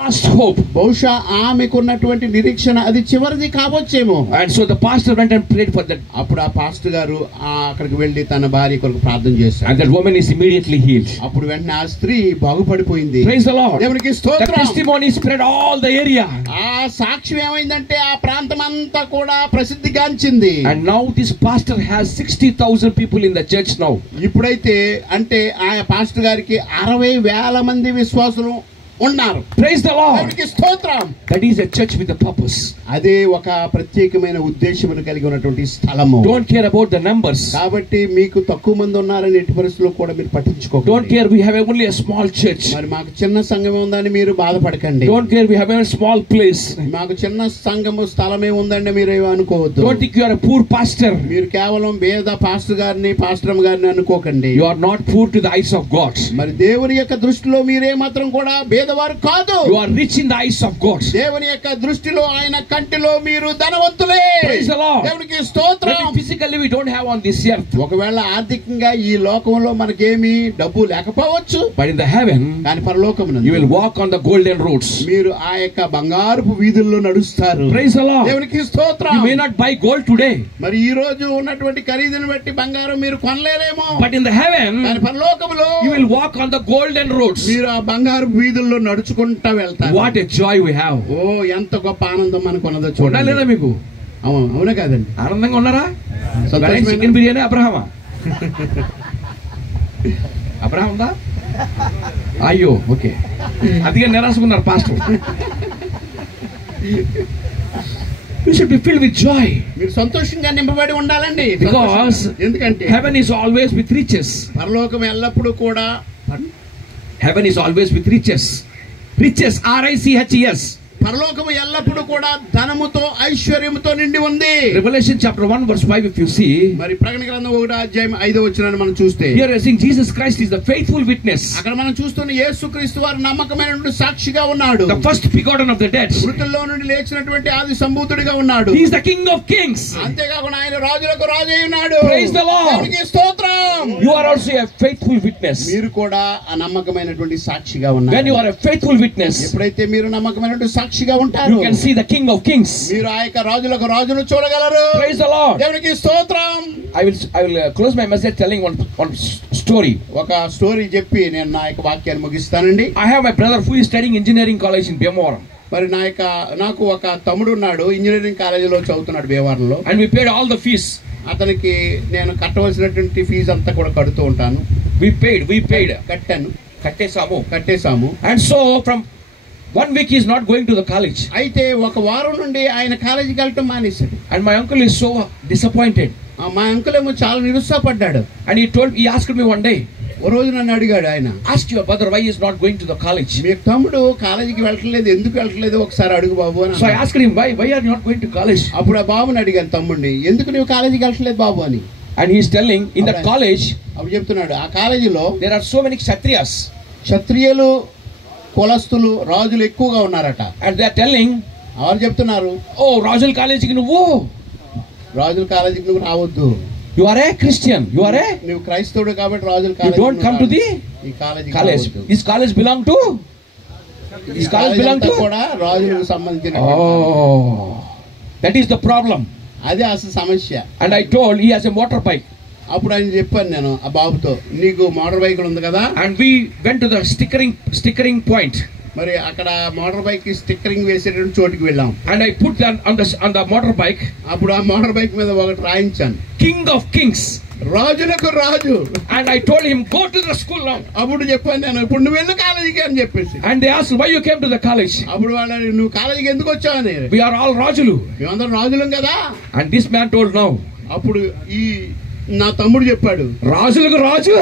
last hope. బహుశా ఆమెకున్నటువంటి నిరీక్షణ అది చివరిది కావచ్చేమో. And so the pastor went and prayed for that. అప్పుడు ఆ పాస్టర్ గారు అక్కడికి వెళ్ళి తన భార్య కొరకు ప్రార్థన చేశారు. And that woman is immediately healed. అప్పుడు వెంటనే ఆ స్త్రీ బాగుపడిపోయింది. Praise the Lord. దేవునికి స్తోత్రం. The testimony spread all the area. ఆ సాక్ష్యం ఏమైందంటే ఆ ప్రాంతం అంతా కూడా ప్రసిద్ధిగాంచింది. And now this pastor has 60,000 people in the church now. ఇప్పుడైతే అంటే ఆ పాస్టర్ గారికి 60,000 మంది విశ్వాసులు ఉన్నారు. Praise the Lord. దేవునికి స్తోత్రం. That is a church with a purpose. అదే ఒక ప్రత్యేకమైన ఉద్దేశమును కలిగి ఉన్నటువంటి స్థలము. Don't care about the numbers. కాబట్టి మీకు తక్కువ మంది ఉన్నారని ఎట్టి పరిస్థితుల్లో కూడా మీరు పట్టించుకోకండి. Don't care we have only a small church. మరి మాకు చిన్న సంఘం ఉందని మీరు బాధపడకండి. Don't care we have a small place. మాకు చిన్న సంఘము స్థలమే ఉందండి మీరు ఏమీ అనుకోవద్దు. Don't think you are a poor pastor. మీరు కేవలం పేద పాస్టర్ గారిని పాస్టర్ గారిని అనుకోకండి. You are not poor to the eyes of God. మరి దేవుని యొక్క దృష్టిలో మీరే మాత్రం కూడా పేదవారు కాదు. You are rich in the eyes of God. దేవుని యొక్క దృష్టిలో ఆయన కంటిలో మీరు ధనవంతులే. Praise the Lord. దేవునికి స్తోత్రం. Maybe physically we don't have on this earth. ఒకవేళ ఆర్థికంగా ఈ లోకంలో మనకేమీ డబ్బు లేకపోవచ్చు. But in the heaven, కానీ పరలోకమునందు you will walk on the golden roads. మీరు ఆ యొక్క బంగారపు వీధుల్లో నడుస్తారు. Praise the Lord. దేవునికి స్తోత్రం. You may not buy gold today. మరి ఈ రోజు ఉన్నటువంటి ఖరీదును బట్టి బంగారం మీరు కొనలేరేమో. But in the heaven, కానీ పరలోకములో you will walk on the golden roads. మీరు ఆ బంగారపు వీధుల్లో నడుచుకుంటా వెళ్తారు. What a joy we have. ఓ ఎంత గొప్ప ఆనందం మనకు ఉన్నదో ఉందా చూడండి. లేదా మీకు? అవునా కాదండి? ఆనందంగా ఉన్నారా? సంతోషమైన చికెన్ బిర్యానీ అబ్రహమా? అబ్రహం ఉందా? అయ్యో ఓకే. అందుకే నిరాశకున్నారు pastor. You should be filled with joy. మీరు సంతోషంగా నింపబడి ఉండాలండి. Because ఎందుకంటే heaven is always with riches. పరలోకం ఎల్లప్పుడూ కూడా Heaven is always with riches. Riches, R-I-C-H-E-S. పరలోకము ఎల్లప్పుడూ కూడా ధనముతో ఐశ్వర్యముతో నిండి ఉంది. Revelation chapter 1 verse 5 if you see. మరి ప్రకటన గ్రంథం 1:5 మనం చూస్తే here is saying Jesus Christ is the faithful witness. అక్కడ మనం చూస్తున్న యేసుక్రీస్తు వారు నమ్మకమైనటువంటి సాక్షిగా ఉన్నాడు. The first begotten of the dead. మృతుల్లో నుండి లేచినటువంటి ఆది సంభూతుడిగా ఉన్నాడు. He is the King of Kings. అంతేకాకుండా ఆయన రాజులకు రాజు అయి ఉన్నాడు. Praise the Lord. దేవునికి స్తోత్రం. You are also a faithful witness. మీరు కూడా ఆ నమ్మకమైనటువంటి సాక్షిగా ఉన్నారు. When you are a faithful witness, ఎప్పుడైతే మీరు నమ్మకమైనటువంటి సాక్షిగా ఉంటారు, you can see the King of Kings. మీరు ఆ యొక్క రాజులకు రాజును చూడగలరు. Praise the Lord. దేవునికి స్తోత్రం. I will close my message telling one story. ఒక స్టోరీ చెప్పి నేను నా యొక్క వాక్యాన్ని ముగిస్తానండి. I have my brother who is studying engineering college in Bhimavaram. మరి నాకు ఒక తమ్ముడు ఉన్నాడు, ఇంజనీరింగ్ కాలేజీలో చదువుతున్నాడు భీమవరంలో. And we paid all the fees. అతనికి నేను కట్టవలసినటువంటి ఫీజు అంతా కూడా కడుతూ ఉంటాను. We paid. కట్టేసాము. And so from 1 week he is not going to the college. అయితే ఒక వారం నుండి ఆయన కాలేజీకి వెళ్ళటం మానేశాడు. And my uncle is so disappointed. మా అంకుల్ ఏమో చాలా నిరుత్సాహపడ్డాడు. And he asked me one day. ఓ రోజు నన్ను అడిగాడు ఆయన, ask your brother why he is not going to the college. మీ తమ్ముడు కాలేజీకి వెళ్ళట్లేదు, ఎందుకు వెళ్ళట్లేదు ఒకసారి అడుగు బాబు అని. So I asked him why are you not going to college? అప్పుడు ఆ బాబుని అడిగాను, తమ్ముడిని, ఎందుకు నువ్వు కాలేజీకి వెళ్ళట్లేదు బాబు అని. And he is telling in that college అప్పుడు చెప్తున్నాడు, ఆ కాలేజీలో there are so many kshatriyas. క్షత్రియులు, కులస్తులు, రాజులు ఎక్కువగా ఉన్నారట. And they are telling, వాళ్ళు చెప్తున్నారు, ఓ రాజుల కాలేజీకి నువ్వు రావద్దు, you are a Christian, నువ్వు క్రైస్తవుడు కాబట్టి రాజుల you don't come to the college. This college belong to కూడా రాజులకు సంబంధించిన. Oh, that is the problem. అదే అసలు సమస్య. And I told he has a motorbike. అప్పుడు ఆయన చెప్పాను నేను ఆ బాబుతో, నీకు మోటార్ బైక్ ఉంది కదా. And we went to the stickering point. మరి అక్కడ మోటార్ బైక్ స్టిక్కరింగ్ వేసేటువంటి చోటుకి వెళ్ళాం. And I put that on the motorbike. అప్పుడు ఆ మోటార్ బైక్ మీద ఒకటి రాయించాను, King of Kings, రాజులకు రాజు. And I told him go to the school now. అప్పుడు చెప్పాను నేను, ఇప్పుడు నువ్వు వెళ్ళు కాలేజీకి అని చెప్పేసి. And they asked why you came to the college. అప్పుడు వాళ్ళు, నువ్వు కాలేజీకి ఎందుకు వచ్చావని. We are all Rajulu. మేమందరం రాజులం కదా. And this man told no. అప్పుడు ఈ నా తమ్ముడు చెప్పాడు, రాజులకు రాజు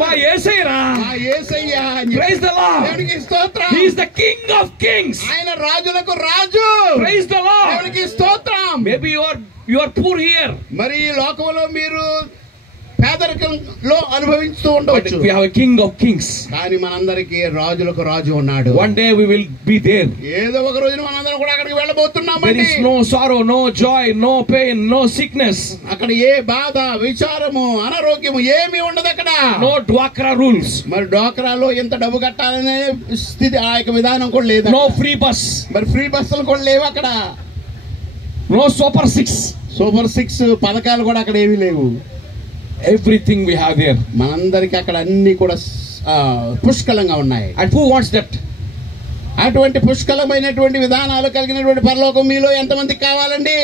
మా యేసయ్యరా, మా యేసయ్య. Praise the Lord. దేవునికి స్తోత్రం. He is the King of Kings. ఆయన రాజులకు రాజు. Praise the Lord. దేవునికి స్తోత్రం. Maybe you are poor here. మరి ఈ లోకంలో మీరు పేదరికంలో అనుభవిస్తూ ఉండవచ్చు. We have a King of Kings. కానీ మనందరికీ రాజులకు రాజు ఉన్నాడు. One day we will be there. ఏదో ఒక రోజున మనందరం కూడా అక్కడికి వెళ్ళబోతున్నామండి. There is no sorrow, no joy, no pain, no sickness. అక్కడ ఏ బాధ, విచారము, అనారోగ్యము ఏమీ ఉండదు అక్కడ. No Dwakra rules. మరి డ్వాక్రాలో ఎంత డబ్బు కట్టాలనే స్థితి ఆ యొక్క విధానం కూడా లేదు. No free bus. మరి ఫ్రీ బస్సులు కూడా లేవు అక్కడ. No Super 6. సూపర్ 6 పథకాలు కూడా అక్కడ ఏమీ లేవు. Everything we have there. మనందరికి అక్కడ అన్ని కూడా పుష్కలంగా ఉన్నాయి. And who wants that? అటువంటి పుష్కలమైనటువంటి విధానాలు కలిగినటువంటి పరలోకం మీలో ఎంతమందికి కావాలండి?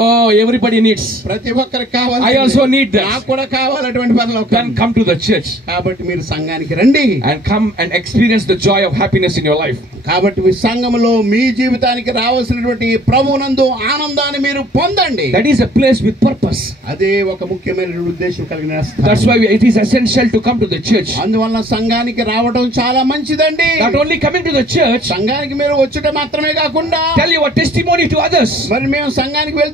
Oh, everybody needs. ప్రతి ఒక్కరికి కావాలి. I also need that. నాకు కూడా కావాలి అటువంటి పరలోకం. Then come to the church. కాబట్టి మీరు సంఘానికి రండి. And come and experience the joy of happiness in your life. కాబట్టి మీ సంఘములో మీ జీవితానికి రావాల్సినటువంటి ప్రభువునందు ఆనందాన్ని మీరు పొందండి. That is a place with purpose. అదే ఒక ముఖ్యమైన ఉద్దేశం కలిగిన స్థలం. That's why it is essential to come to the church. అందువల్ల సంఘానికి రావడం చాలా మంచిదండి. Not only coming to the church, సంఘానికి మీరు వచ్చుట మాత్రమే కాకుండా tell your testimony to others. మరి మేము సంఘానికి వెళ్తున్నాము,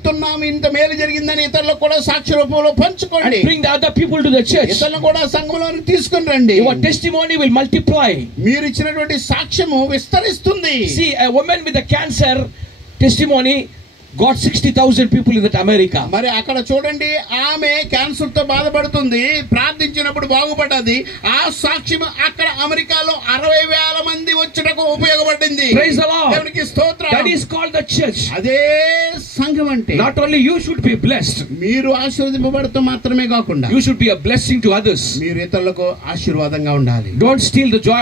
ఇంత మేలు జరిగిందని ఇతరులకు కూడా సాక్ష్య రూపంలో పంచుకోండి. And bring the other people to the church. ఇతరులను కూడా సంఘంలోకి తీసుకుని రండి. Your testimony will multiply. మీరు ఇచ్చినటువంటి సాక్ష్యము విస్తరిస్తుంది. See, a woman with a cancer testimony got 60,000 people in that America. మరి అక్కడ చూడండి, ఆమె క్యాన్సర్ తో బాధపడుతుంది, ప్రార్థించినప్పుడు బాగుపడ్డది. ఆ సాక్ష్యం అక్కడ అమెరికాలో 60,000 మంది వచ్చుటకు ఉపయోగపడింది. Praise the Lord. దేవునికి స్తోత్రం. That is called the church. అదే సంఘం అంటే. Not only you should be blessed, మీరు ఆశీర్వదింపబడటం మాత్రమే కాకుండా you should be a blessing to others. మీరు ఇతరులకు ఆశీర్వాదంగా ఉండాలి. Don't steal the joy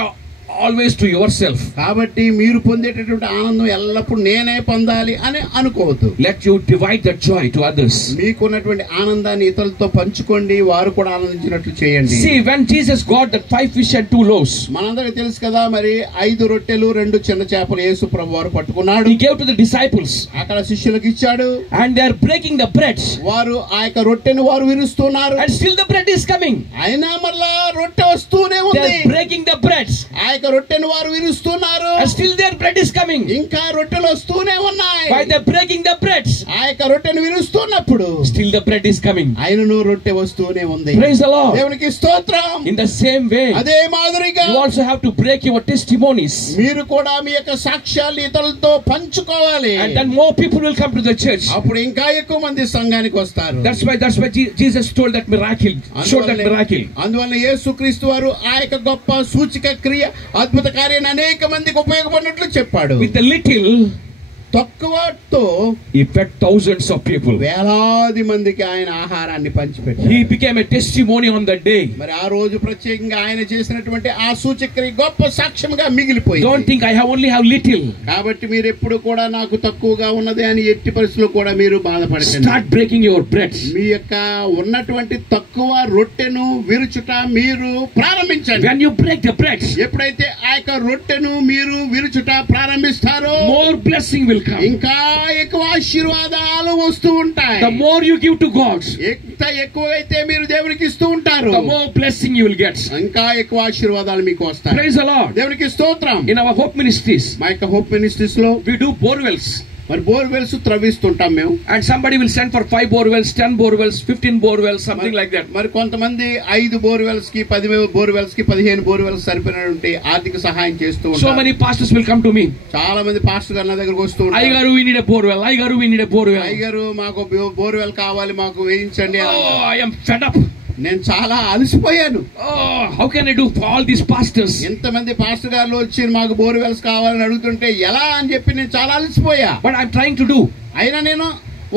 always to yourself. కాబట్టి మీరు పొందేటటువంటి ఆనందం ఎల్లప్పుడూ నేనే పొందాలి అని అనుకోవద్దు. Let you divide that joy to others. మీకున్నటువంటి ఆనందాన్ని ఇతరులతో పంచుకోండి, వారు కూడా ఆనందించినట్లు చేయండి. See, when Jesus got the 5 fish and 2 loaves, మనందరికీ తెలుసు కదా, మరి 5 రొట్టెలు 2 చిన్న చేపలు యేసు ప్రభు వారు పట్టుకున్నాడు. he gave to the disciples, అక్కడ శిష్యులకు ఇచ్చాడు. and they are breaking the bread, వారు ఆ యొక్క రొట్టెను వారు విరుస్తున్నారు. and still the bread is coming. అయినా మళ్ళా రొట్టె వస్తూనే They ఉంది. are breaking the bread, ఆ యొక్క రొట్టెను వారు విరుస్తున్నారు. and still their bread is coming. ఇంకా రొట్టెలు వస్తూనే ఉన్నాయి. While they are breaking the bread, ఆ యొక్క రొట్టెను విరుస్తున్నప్పుడు still the bread is coming. ఆయనను రొట్టె వస్తూనే ఉంది. Praise the Lord. దేవునికి స్తోత్రం. In the same way, అదే మాదిరిగా you also have to break your testimonies, మీరు కూడా మీ యొక్క సాక్ష్యాలు ఇతరులతో పంచుకోవాలి. and then more people will come to the church. అప్పుడు ఇంకా ఎక్కువ మంది సంఘానికి వస్తారు. That's why Jesus told that miracle, showed that miracle. అందువల్ల యేసుక్రీస్తు వారు ఆ యొక్క గొప్ప సూచిక క్రియ, అద్భుత కార్యాన్ని అనేక మందికి ఉపయోగపడినట్లు చెప్పాడు. With a little, తక్కువతో he fed thousands of people. వేలాది మందికి ఆయన ఆహారాన్ని పంచిపెట్టాడు. He became a testimony on that day. మరి ఆ రోజు ప్రత్యేకంగా ఆయన చేసినటువంటి ఆ సూచక్రియ గొప్ప సాక్ష్యంగా మిగిలిపోయింది. Don't think I have little. కాబట్టి మీరు ఎప్పుడు కూడా నాకు తక్కువగా ఉన్నది అని ఎట్టి పరిస్థితుల్లో కూడా మీరు బాధపడకండి. Start breaking your bread. మీ యొక్క ఉన్నటువంటి తక్కువ రొట్టెను విరుచుట మీరు ప్రారంభించండి. When you break the bread, ఎప్పుడైతే ఆ యొక్క రొట్టెను మీరు విరుచుట ప్రారంభిస్తారో more blessing will come. ఇంకా ఎక్కువ ఆశీర్వాదాలు వస్తూ ఉంటాయి. The more you give to God, ఎంత ఎక్కువైతే మీరు దేవునికి ఇస్తూ ఉంటారు, the more blessing you will get. ఇంకా ఎక్కువ ఆశీర్వాదాలు మీకు వస్తాయి. Praise the Lord. దేవునికి స్తోత్రం. In our Hope Ministries, మా యొక్క హోప్ మినిస్ట్రీస్ లో we do borewells. మరి బోర్వెల్స్ త్రవ్విస్తుంటాం మేము. And somebody will send for 5 borewells, 10 borewells, 15 borewells, something like that. మరి కొంతమంది 5 బోర్వెల్స్ కి 10 బోర్వెల్స్ కి 15 బోర్వెల్స్ సరిపోయినటువంటి ఆర్థిక సహాయం చేస్తూ ఉంటారు. So many pastors will come to me. చాలా మంది పాస్టర్ గారు నా దగ్గరకు వస్తూ ఉంటారు. Ayyaru, we need a borewell. Ayyaru, we need a borewell. అయ్యగారు మాకు బోర్వెల్ కావాలి, మాకు వేయించండి. Oh, I am fed up. నేను చాలా అలసిపోయాను. Oh, how can I do for all these pastors? ఎంతమంది పాస్టర్ గారు వచ్చి మాకు బోర్వెల్స్ కావాలని అడుగుతుంటే ఎలా అని చెప్పి నేను చాలా అలసిపోయా. But I'm trying to do. అయినా నేను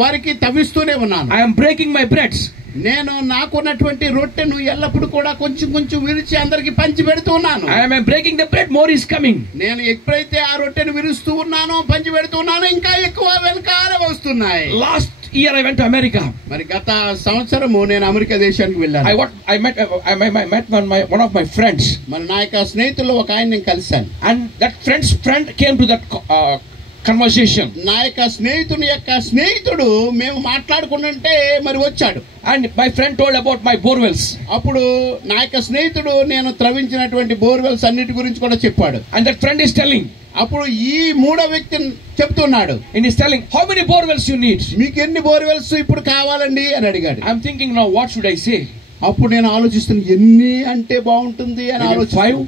వారికి తవ్విస్తూనే ఉన్నాను. I am breaking my breads. నేను నాకున్నటువంటి రొట్టెను ఎల్లప్పుడు కూడా కొంచెం కొంచెం విరిచి అందరికి పంచి పెడుతూ ఉన్నాను. I am breaking the bread, more is coming. నేను ఎప్పుడైతే ఆ రొట్టెను విరుస్తూ ఉన్నానో, పంచి పెడుతున్నానో, ఇంకా ఎక్కువ వెనకాల వస్తున్నాయి. Last year I went to America. మరి గత సంవత్సరము నేను అమెరికా దేశానికి వెళ్ళాను. I met one of my friends. మరి నా యొక్క స్నేహితుల్లో ఒక ఆయన నేను కలిశాను. And that friend's friend came to that conversation. నా యొక్క స్నేహితుని యొక్క స్నేహితుడు మేము మాట్లాడుకుంటుంటే మరి వచ్చాడు. And my friend told about my borewells. అప్పుడు నా యొక్క స్నేహితుడు నేను త్రవించినటువంటి బోర్వెల్స్ అన్నిటి గురించి కూడా చెప్పాడు. And that friend is telling. అప్పుడు ఈ మూడో వ్యక్తి చెప్తున్నాడు. And he's telling, how many borewells you need? మీకు ఎన్ని బోర్వెల్స్ ఇప్పుడు కావాలండి అని అడిగాడు. I'm thinking now, what should I say? అప్పుడు నేను ఆలోచిస్తాను, ఎన్ని అంటే బాగుంటుంది అని Maybe ఆలోచిస్తాను. 5,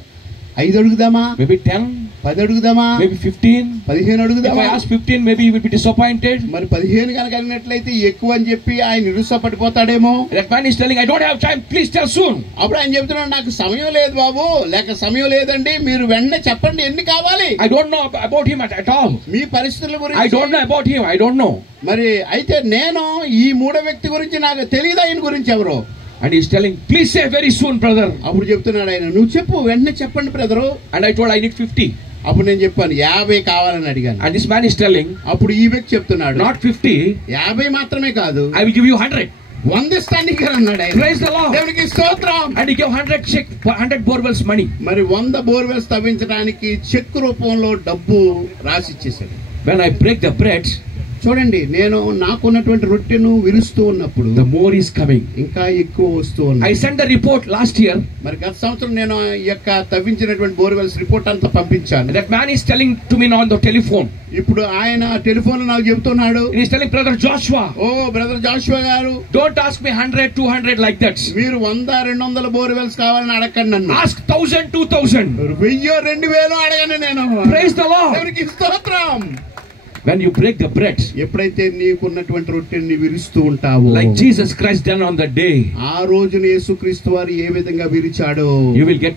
5 అడుగుదామా, maybe 10, 10 అడుగుదామా, maybe 15. 15 If అడుగుదామా. I ask 15, maybe he will be disappointed. మరి 15 కనుక అడిగినట్లయితే ఎక్కువ అని చెప్పి ఆయన నిరుత్సాహపడిపోతాడేమో. That man is telling, I don't have time, please tell soon. అప్పుడు ఆయన చెప్తున్నాడు, నాకు సమయం లేదు బాబు, లేక సమయం లేదండి, మీరు వెంటనే చెప్పండి ఎన్ని కావాలి. I don't know about him at all. మీ పరిస్థితుల I గురించి don't know about him. I don't know. మరి అయితే నేను ఈ మూడో వ్యక్తి గురించి నాకు తెలియదు, ఆయన గురించి ఎవరో. And he's telling, please say very soon, brother. అప్పుడు చెప్తున్నాడు ఆయన, నువ్వు చెప్పు, వెంటనే చెప్పండి brother. And I told, I need 50. అప్పుడు నేను చెప్పాను 50 కావాలని అడిగాను. And this man is telling, అప్పుడు ఈ వ్యక్తి చెప్తున్నాడు, not 50, 50 మాత్రమే కాదు, I will give you 100. 100 ఇస్తాను అన్నాడు ఆయన. Praise the Lord. దేవునికి స్తోత్రం. And he gave 100 borewells money. మరి 100 బోర్వెల్స్ తవ్వించడానికి చెక్ రూపంలో డబ్బు రాసి ఇచ్చేసాడు. When I break the bread, చూడండి, నేను నాకున్నటువంటి రొట్టెను విరుస్తూ ఉన్నప్పుడు the more is coming. ఇంకా ఎక్కువ వస్తూ ఉంది. I sent the report last year. మరి గత సంవత్సరం నేను ఈ యొక్క తవ్వించినటువంటి బోర్వెల్స్ రిపోర్ట్ అంతా పంపించాను. That man is telling to me now on the telephone. ఇప్పుడు ఆయన టెలిఫోన్ నాకు చెప్తున్నాడు, He is telling, brother Joshua, ఓ బ్రదర్ జాషువా గారు, don't ask me 100, 200 like that. మీరు 100, 200 బోర్వెల్స్ కావాలని అడగండి నన్ను. Ask 1000, 2000. 1000, 2000 అడగండి నేను. Praise the Lord. దేవునికి స్తోత్రం. When you break the bread, ఎప్పుడైతే నీకున్నటువంటి రొట్టెని విరుస్తూ ఉంటావో, like Jesus Christ done on that day, ఆ రోజున యేసుక్రీస్తు వారు ఏ విధంగా విరిచాడో, you will get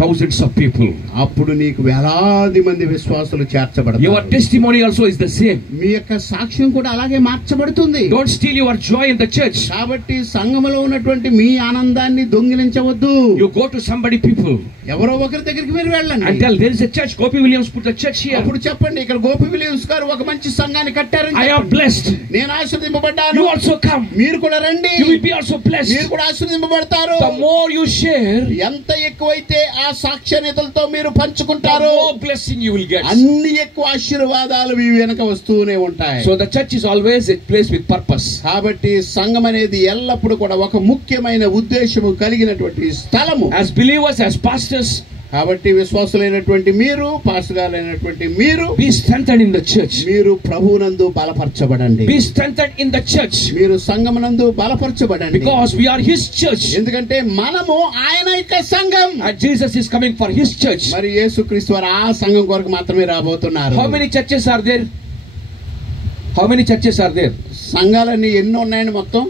thousands of people. అప్పుడు నీకు వేలాది మంది విశ్వాసులు చేర్చబడతారు. Your testimony also is the same. మీ యొక్క సాక్ష్యం కూడా అలాగే మార్చబడుతుంది. Don't steal your joy in the church. కాబట్టి సంఘములో ఉన్నటువంటి మీ ఆనందాన్ని దొంగిలించవద్దు. You go to somebody people ఎవరో ఒకరి దగ్గరికి మీరు వెళ్ళండి. and tell, there is a church, Gopi Williams put the church here. అప్పుడు చెప్పండి, ఇక్కడ గోపి విలియమ్స్ గారు ఒక మంచి సంఘాన్ని కట్టారని I am చెప్పండి. blessed. నేను ఆశీర్వదింపబడ్డాను. You also come. మీరు కూడా రండి. You will be also blessed. మీరు కూడా ఆశీర్వదింపబడతారు. The more you share, ఎంత ఎక్కువైతే ఆ సాక్ష్యనిధులతో మీరు the పంచుకుంటారో, more blessing you will get. అన్ని ఎక్కువ ఆశీర్వాదాలు మీ వెనక వస్తూనే ఉంటాయి. So the church is always a place with purpose. కాబట్టి సంఘం అనేది ఎల్లప్పుడూ కూడా ఒక ముఖ్యమైన ఉద్దేశము కలిగినటువంటి స్థలము. As believers, as pastors, కాబట్టి విశ్వాసులైనటువంటి మీరు, పాస్టర్లైనటువంటి మీరు, be strengthened in the church. మీరు ప్రభువునందు బలపరచబడండి. Be strengthened in the church. మీరు సంఘమునందు బలపరచబడండి. Because we are His church. ఎందుకంటే మనము ఆయన యొక్క సంఘం. And Jesus is coming for His church. మరి యేసుక్రీస్తు వారు ఆ సంఘం కొరకు మాత్రమే రాబోతున్నారు. How many churches are there? How many churches are there? సంఘాలన్నీ ఎన్ని ఉన్నాయండి మొత్తం?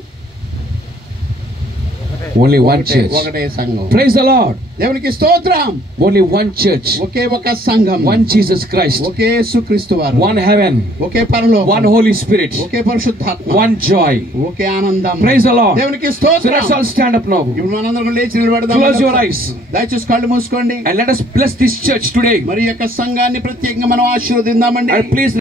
Only one church. ఒకటే సంఘం. Praise the Lord. దేవునికి స్తోత్రం. Only one church. ఒకే ఒక సంఘం. One Jesus Christ. ఒకే యేసుక్రీస్తు వారు. One heaven. ఒకే పరలోకం. One Holy Spirit. ఒకే పరిశుద్ధాత్మ. One joy. ఒకే ఆనందం. Praise the Lord. దేవునికి So let's స్తోత్రం. all stand up now. ఇప్పుడు మనందరం లేచి నిలబడదాం. Close your eyes. దయచేసి కళ్ళు మూసుకోండి. And let us bless this church today. మరి యొక్క సంఘాన్ని ప్రత్యేకంగా మనం ఆశీర్వదిద్దామండి. And please